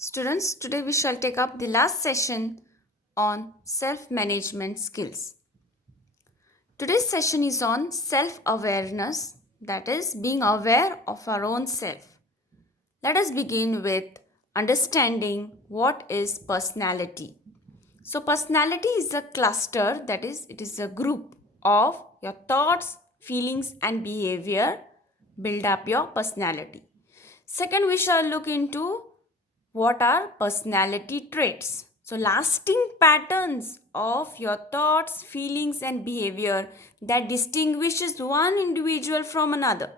Students, today we shall take up the last session on self-management skills. Today's session is on self-awareness, that is, being aware of our own self. Let us begin with understanding what is personality. So, personality is a cluster, that is, it is a group of your thoughts, feelings, and behavior build up your personality. Second, we shall look into what are personality traits. So, lasting patterns of your thoughts, feelings, and behavior that distinguishes one individual from another,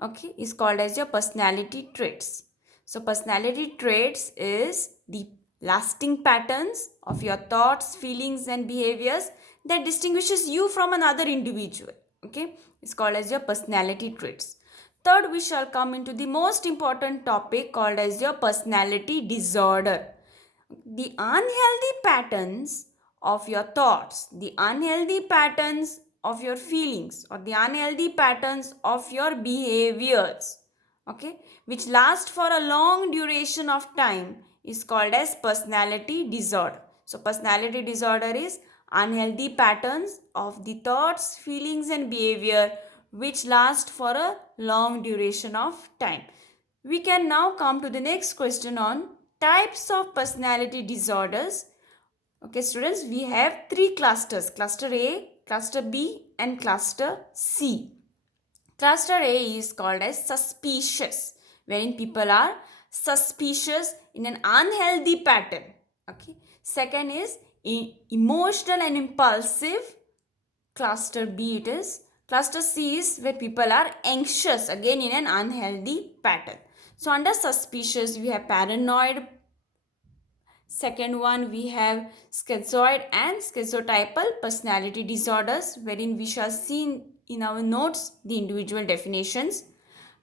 okay, is called as your personality traits. So, personality traits is the lasting patterns of your thoughts, feelings, and behaviors that distinguishes you from another individual. Okay, it's called as your personality traits. Third, we shall come into the most important topic called as your personality disorder. The unhealthy patterns of your thoughts, the unhealthy patterns of your feelings, or the unhealthy patterns of your behaviors, okay, which last for a long duration of time is called as personality disorder. So, personality disorder is unhealthy patterns of the thoughts, feelings, and behavior which last for a long duration of time. We can now come to the next question on types of personality disorders. Okay, students, we have three clusters: cluster A, cluster B, and cluster C. Cluster A is called as suspicious, wherein people are suspicious in an unhealthy pattern. Okay. Second is emotional and impulsive. Cluster B it is. Cluster C is where people are anxious, again in an unhealthy pattern. So under suspicious we have paranoid. Second one we have schizoid and schizotypal personality disorders, wherein we shall see in our notes the individual definitions.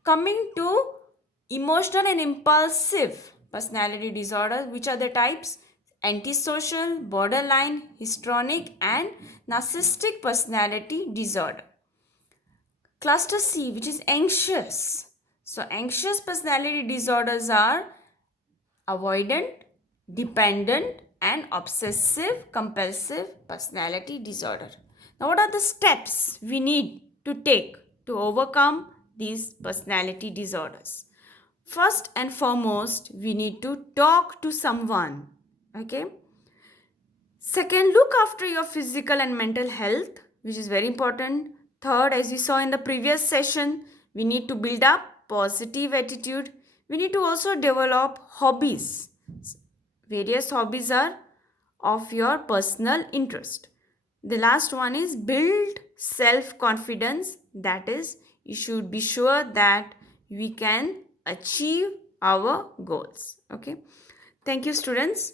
Coming to emotional and impulsive personality disorders, which are the types: antisocial, borderline, histrionic, and narcissistic personality disorder. Cluster C, which is anxious. So, anxious personality disorders are avoidant, dependent, and obsessive compulsive personality disorder. Now, what are the steps we need to take to overcome these personality disorders? First and foremost, we need to talk to someone. Okay. Second, look after your physical and mental health, which is very important. Third, as we saw in the previous session, we need to build up positive attitude. We need to also develop hobbies. Various hobbies are of your personal interest. The last one is build self-confidence. That is, you should be sure that we can achieve our goals. Okay. Thank you, students.